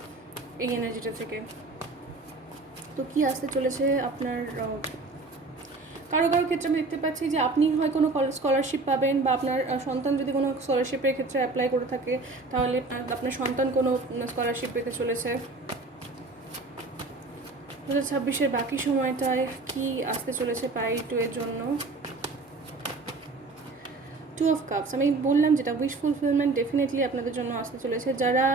এই এনার্জিটা থেকে। তো কি আসতে চলেছে আপনার কারো ক্ষেত্রে আমি দেখতে পাচ্ছি যে আপনি হয় কোনো স্কলারশিপ পাবেন, বা আপনার সন্তান যদি কোনো স্কলারশিপের ক্ষেত্রে অ্যাপ্লাই করে থাকে তাহলে আপনার সন্তান কোনো স্কলারশিপ পেতে চলেছে। 2026-এর বাকি সময়টায় কি আসতে চলেছে পাইল টু এর জন্য? 2 অফ কাপস আমি বললাম যেটা উইশ ফুলফিলমেন্ট ডেফিনেটলি আপনাদের জন্য আসতে চলেছে। যারা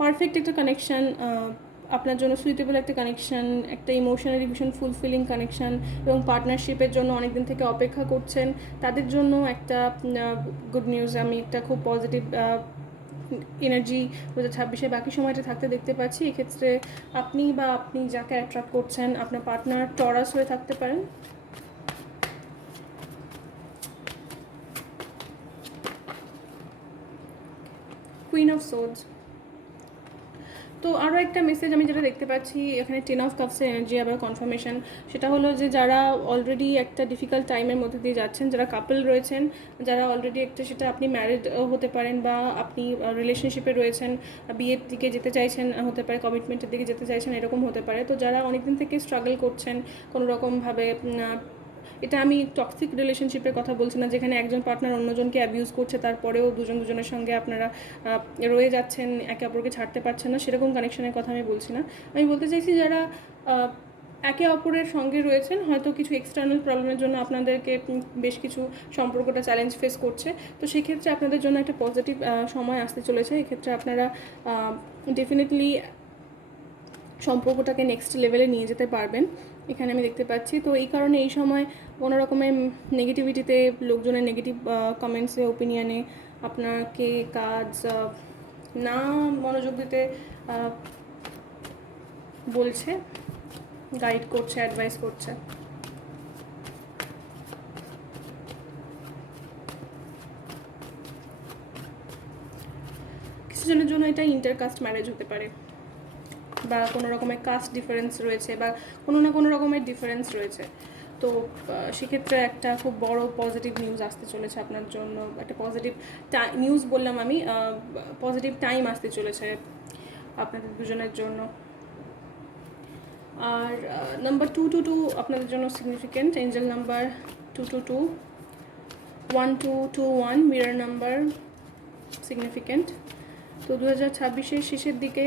পারফেক্ট একটা কানেকশান, আপনার জন্য সুইটেবল একটা কানেকশান, একটা ইমোশনালি ভীষণ ফুলফিলিং কানেকশান এবং পার্টনারশিপের জন্য অনেকদিন থেকে অপেক্ষা করছেন, তাদের জন্য একটা গুড নিউজ, আমি একটা খুব পজিটিভ এনার্জি 2026-এর বাকি সময়টা থাকতে দেখতে পাচ্ছি। এক্ষেত্রে আপনি যাকে অ্যাট্রাক্ট করছেন, আপনার পার্টনার টরাস হয়ে থাকতে পারেন। Queen of swords. তো আরও একটা মেসেজ আমি যেটা দেখতে পাচ্ছি এখানে, 10 অফ কাপসের এনার্জি আবার কনফার্মেশন, সেটা হলো যে যারা অলরেডি একটা ডিফিকাল্ট টাইমের মধ্যে দিয়ে যাচ্ছেন, যারা কাপল রয়েছেন, যারা অলরেডি একটা, সেটা আপনি ম্যারিড হতে পারেন বা আপনি রিলেশনশিপে রয়েছেন, বিয়ের দিকে যেতে চাইছেন হতে পারে, কমিটমেন্টের দিকে যেতে চাইছেন, এরকম হতে পারে। তো যারা অনেকদিন থেকে স্ট্রাগল করছেন কোনো রকমভাবে, এটা আমি টক্সিক রিলেশনশিপের কথা বলছি না, যেখানে একজন পার্টনার অন্যজনকে অ্যাবিউজ করছে, তারপরেও দুজনের সঙ্গে আপনারা রয়ে যাচ্ছেন, একে অপরকে ছাড়তে পারছেন না, সেরকম কানেকশনের কথা আমি বলছি না। আমি বলতে চাইছি যারা একে অপরের সঙ্গে রয়েছেন, হয়তো কিছু এক্সটার্নাল প্রবলেমের জন্য আপনাদেরকে বেশ কিছু সম্পর্কটা চ্যালেঞ্জ ফেস করছে, তো সেক্ষেত্রে আপনাদের জন্য একটা পজিটিভ সময় আসতে চলেছে। এক্ষেত্রে আপনারা ডেফিনেটলি সম্পর্কটাকে নেক্সট লেভেলে নিয়ে যেতে পারবেন, এখানে আমি দেখতে পাচ্ছি। তো এই কারণে এই সময় কোনো রকমের নেগেটিভিটিতে, লোকজনের নেগেটিভ কমেন্টসে, ওপিনিয়নে আপনাকে কাজ না মনোযোগ দিতে বলছে, গাইড করছে, অ্যাডভাইস করছে। কিছুজনের জন্য এটা ইন্টারকাস্ট ম্যারেজ হতে পারে, বা কোনো রকমের কাস্ট ডিফারেন্স রয়েছে, বা কোনো না কোনো রকমের ডিফারেন্স রয়েছে। তো সেক্ষেত্রে একটা খুব বড় পজিটিভ নিউজ আসতে চলেছে আপনার জন্য, একটা পজিটিভ নিউজ বললাম আমি, পজিটিভ টাইম আসতে চলেছে আপনাদের দুজনের জন্য। আর নাম্বার 222 আপনাদের জন্য significant, Angel number 222, 1221 mirror number significant. তো 2026-এর শেষের দিকে,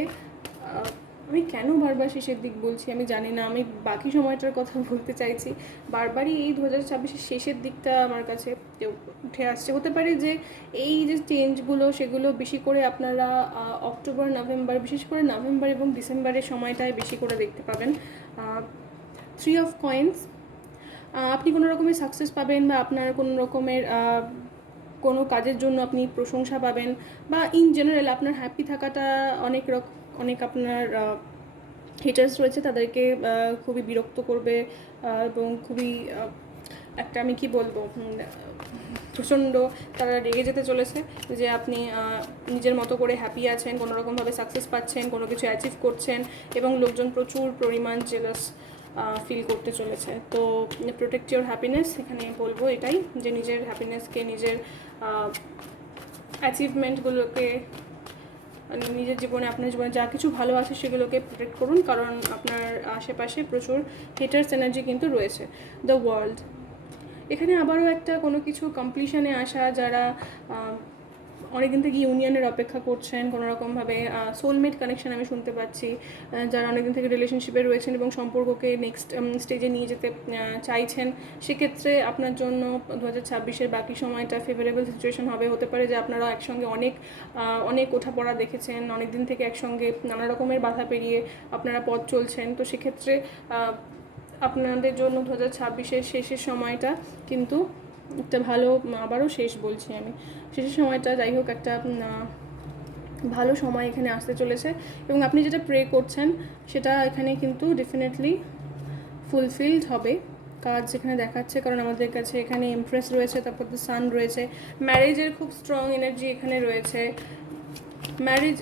আমি কেন বারবার শেষের দিক বলছি আমি জানি না, আমি বাকি সময়টার কথা বলতে চাইছি, বারবারই এই 2026-এর শেষের দিকটা আমার কাছে উঠে আসছে। হতে পারে যে এই যে চেঞ্জগুলো, সেগুলো বেশি করে আপনারা অক্টোবর, নভেম্বর, বিশেষ করে নভেম্বর এবং ডিসেম্বরের সময়টায় বেশি করে দেখতে পাবেন। 3 অফ কয়েন্স, আপনি কোনো রকমের সাকসেস পাবেন, বা আপনার কোনো রকমের কোনো কাজের জন্য আপনি প্রশংসা পাবেন, বা ইন জেনারেল আপনার হ্যাপি থাকাটা অনেক আপনার হেটার্স রয়েছে তাদেরকে খুবই বিরক্ত করবে, এবং খুবই একটা, আমি কি বলবো, প্রচণ্ড তারা রেগে যেতে চলেছে যে আপনি নিজের মতো করে হ্যাপি আছেন, কোনো রকমভাবে সাকসেস পাচ্ছেন, কোনো কিছু অ্যাচিভ করছেন, এবং লোকজন প্রচুর পরিমাণ জেলাস ফিল করতে চলেছে। তো প্রোটেক্ট ইউর হ্যাপিনেস, এখানে বলবো এটাই, যে নিজের হ্যাপিনেসকে, নিজের অ্যাচিভমেন্টগুলোকে, মানে নিজের জীবনে, আপনার জীবনে যা কিছু ভালো আছে সেগুলোকে প্রোটেক্ট করুন, কারণ আপনার আশেপাশে প্রচুর হেটার্স এনার্জি কিন্তু রয়েছে। দ্য ওয়ার্ল্ড, এখানে আবারও একটা কোনো কিছু কমপ্লিশনে আসা, যারা অনেকদিন থেকে ইউনিয়নের অপেক্ষা করছেন, কোনো রকমভাবে সোলমেট কানেকশন আমি শুনতে পাচ্ছি, যারা অনেকদিন থেকে রিলেশনশিপে রয়েছেন এবং সম্পর্ককে নেক্সট স্টেজে নিয়ে যেতে চাইছেন, সেক্ষেত্রে আপনার জন্য 2026-এর বাকি সময়টা ফেভারেবল সিচুয়েশন হবে। হতে পারে যে আপনারা একসঙ্গে অনেক ওঠাপড়া দেখেছেন, অনেকদিন থেকে একসঙ্গে নানা রকমের বাধা পেরিয়ে আপনারা পথ চলছেন। তো সেক্ষেত্রে আপনাদের জন্য 2026-এর শেষের সময়টা কিন্তু একটা ভালো, আবারও শেষ বলছি আমি, শেষের সময়টা যাই হোক একটা ভালো সময় এখানে আসতে চলেছে, এবং আপনি যেটা প্রে করছেন সেটা এখানে কিন্তু ডেফিনেটলি ফুলফিলড হবে। কাজ যেখানে দেখাচ্ছে, কারণ আমাদের কাছে এখানে এমপ্রেস রয়েছে, তারপর দ্য সান রয়েছে, ম্যারেজের খুব স্ট্রং এনার্জি এখানে রয়েছে। ম্যারেজ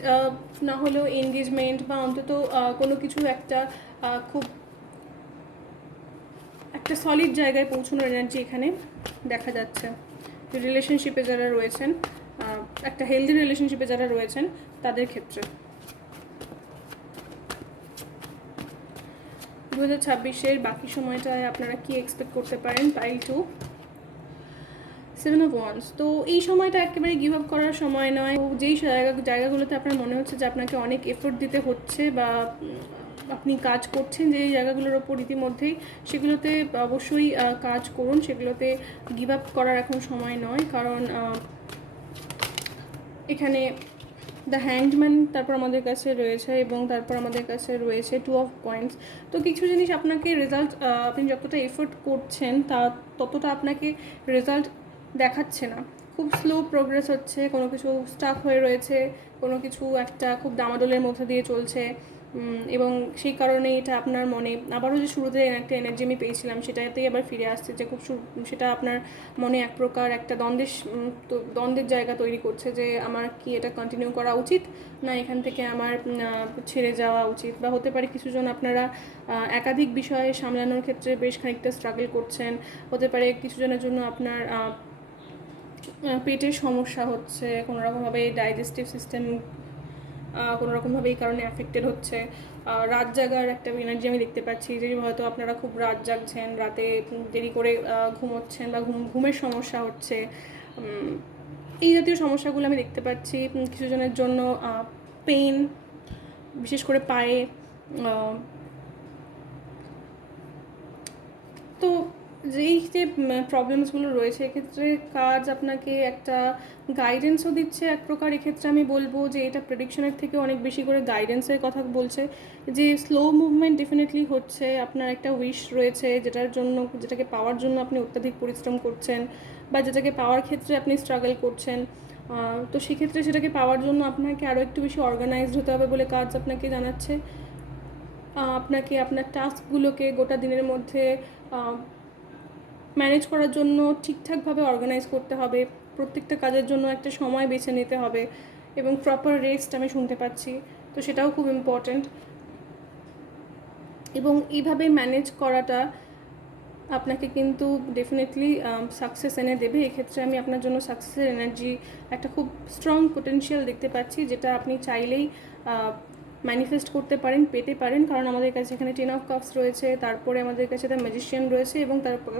না হলেও এনগেজমেন্ট, বা অন্তত কোনো কিছু একটা খুব একটা সলিড জায়গায় পৌঁছানোর এনার্জি এখানে দেখা যাচ্ছে। রিলেশনশিপে যারা রয়েছেন, একটা হেলদি রিলেশনশিপে যারা রয়েছেন তাদের ক্ষেত্রে 2026-এর বাকি সময়টায় আপনারা কি এক্সপেক্ট করতে পারেন। Pile 2, 7 of ones. তো এই সময়টা একেবারে গিভ আপ করার সময় নয়। যেই জায়গাগুলোতে আপনার মনে হচ্ছে যে আপনাকে অনেক এফোর্ট দিতে হচ্ছে, বা আপনি কাজ করছেন যে জায়গাগুলোর ওপর ইতিমধ্যেই, সেগুলোতে অবশ্যই কাজ করুন, সেগুলোতে গিভ আপ করার এখন সময় নয়, কারণ এখানে দ্য হ্যাংডম্যান তারপর আমাদের কাছে রয়েছে, এবং তারপর আমাদের কাছে রয়েছে 2 অফ কয়েন্স। তো কিছু জিনিস আপনাকে রেজাল্ট, আপনি যতটা এফোর্ট করছেন ততটা আপনাকে রেজাল্ট দেখাচ্ছে না, খুব স্লো প্রোগ্রেস হচ্ছে, কোনো কিছু স্টাক হয়ে রয়েছে, কোনো কিছু একটা খুব দামাদলের মধ্যে দিয়ে চলছে, এবং সেই কারণে এটা আপনার মনে আবারও যে শুরুতে একটা এনার্জি আমি পেয়েছিলাম সেটাতেই আবার ফিরে আসছে, যে খুব সেটা আপনার মনে এক প্রকার একটা দ্বন্দ্বের জায়গা তৈরি করছে যে আমার কি এটা কন্টিনিউ করা উচিত না এখান থেকে আমার ছেড়ে যাওয়া উচিত। বা হতে পারে কিছুজন আপনারা একাধিক বিষয়ে সামলানোর ক্ষেত্রে বেশ খানিকটা স্ট্রাগল করছেন। হতে পারে কিছুজনের জন্য আপনার পেটের সমস্যা হচ্ছে, কোনো রকমভাবে ডাইজেস্টিভ সিস্টেম কোনো রকমভাবে এই কারণে অ্যাফেক্টেড হচ্ছে। রাত জাগার একটা এনার্জি আমি দেখতে পাচ্ছি, যে হয়তো আপনারা খুব রাত জাগছেন, রাতে দেরি করে ঘুমোচ্ছেন বা ঘুমের সমস্যা হচ্ছে, এই জাতীয় সমস্যাগুলো আমি দেখতে পাচ্ছি। কিছুজনের জন্য পেইন, বিশেষ করে পায়ে। তো যেই যে প্রবলেমসগুলো রয়েছে এক্ষেত্রে কাজ আপনাকে একটা গাইডেন্সও দিচ্ছে এক প্রকার। এক্ষেত্রে আমি বলবো যে এটা প্রেডিকশনের থেকে অনেক বেশি করে গাইডেন্সের কথা বলছে, যে স্লো মুভমেন্ট ডেফিনেটলি হচ্ছে, আপনার একটা উইশ রয়েছে যেটাকে পাওয়ার জন্য আপনি অত্যাধিক পরিশ্রম করছেন, বা যেটাকে পাওয়ার ক্ষেত্রে আপনি স্ট্রাগল করছেন। তো সেক্ষেত্রে সেটাকে পাওয়ার জন্য আপনাকে আরও একটু বেশি অর্গানাইজড হতে হবে বলে কাজ আপনাকে জানাচ্ছে। আপনাকে আপনার টাস্কগুলোকে গোটা দিনের মধ্যে ম্যানেজ করার জন্য ঠিকঠাকভাবে অর্গানাইজ করতে হবে, প্রত্যেকটা কাজের জন্য একটা সময় বেছে নিতে হবে, এবং প্রপার রেস্ট আমি শুনতে পাচ্ছি, তো সেটাও খুব ইম্পর্ট্যান্ট। এবং এইভাবে ম্যানেজ করাটা আপনাকে কিন্তু ডেফিনেটলি সাকসেস এনে দেবে। এক্ষেত্রে আমি আপনার জন্য সাকসেসের এনার্জি একটা খুব স্ট্রং পোটেনশিয়াল দেখতে পাচ্ছি, যেটা আপনি চাইলেই ম্যানিফেস্ট করতে পারেন, পেতে পারেন। কারণ আমাদের কাছে এখানে 10 অফ কাপস রয়েছে, তারপরে আমাদের কাছে দ্য ম্যাজিশিয়ান রয়েছে, এবং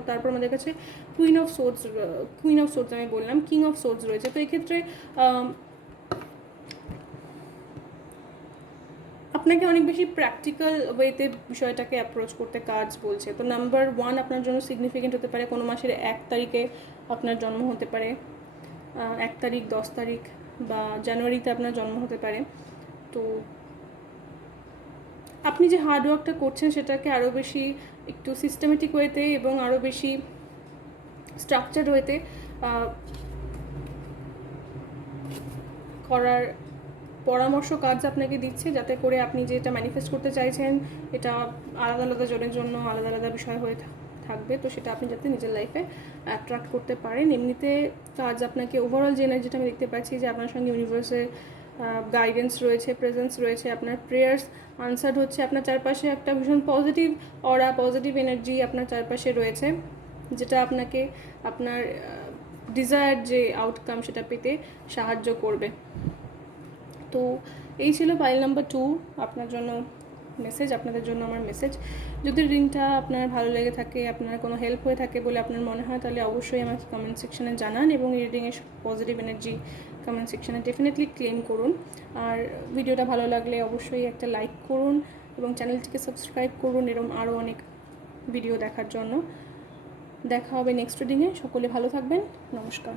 তারপর আমাদের কাছে কুইন অফ সোর্ডস আমি বললাম, কিং অফ সোর্ডস রয়েছে। তো এক্ষেত্রে আপনাকে অনেক বেশি প্র্যাকটিক্যাল ওয়েতে বিষয়টাকে অ্যাপ্রোচ করতে কাজ বলছে। তো নাম্বার 1 আপনার জন্য সিগনিফিকেন্ট হতে পারে কোনো মাসের 1 তারিখে আপনার জন্ম হতে পারে, 1 তারিখ, 10 তারিখ, বা জানুয়ারিতে আপনার জন্ম হতে পারে। তো আপনি যে হার্ডওয়ার্কটা করছেন সেটাকে আরও বেশি একটু সিস্টেমেটিক ওয়েতে এবং আরও বেশি স্ট্রাকচার্ড ওয়েতে করার পরামর্শ কাজ আপনাকে দিচ্ছে, যাতে করে আপনি যেটা ম্যানিফেস্ট করতে চাইছেন এটা আলাদা আলাদা জনের জন্য আলাদা আলাদা বিষয় হয়ে থাকবে, তো সেটা আপনি যাতে নিজের লাইফে অ্যাট্রাক্ট করতে পারেন। এমনিতে কাজ আপনাকে ওভারঅল যে এনার্জিটা আমি দেখতে পাচ্ছি, যে আপনার সঙ্গে ইউনিভার্সের গাইডেন্স রয়েছে, প্রেজেন্স রয়েছে, আপনার প্রেয়ার্স আনসার্ড হচ্ছে, আপনার চারপাশে একটা ভীষণ পজিটিভ অরা, পজিটিভ এনার্জি আপনার চারপাশে রয়েছে, যেটা আপনাকে আপনার ডিজায়ার্ড যে আউটকাম সেটা পেতে সাহায্য করবে। তো এই ছিল পাইল নাম্বার 2 আপনার জন্য মেসেজ, আপনাদের জন্য আমার মেসেজ। যদি রিডিংটা আপনার ভালো লেগে থাকে, আপনার কোনো হেল্প হয়ে থাকে বলে আপনার মনে হয়, তাহলে অবশ্যই আমাকে কমেন্ট সেকশনে জানান, এবং এই রিডিংয়ের পজিটিভ এনার্জি কমেন্ট সেকশনে ডেফিনেটলি ক্লেম করুন। আর ভিডিওটা ভালো লাগলে অবশ্যই একটা লাইক করুন, এবং চ্যানেলটিকে সাবস্ক্রাইব করুন এরকম আরও অনেক ভিডিও দেখার জন্য। দেখা হবে নেক্সট রিডিংয়ে। সকলে ভালো থাকবেন। নমস্কার।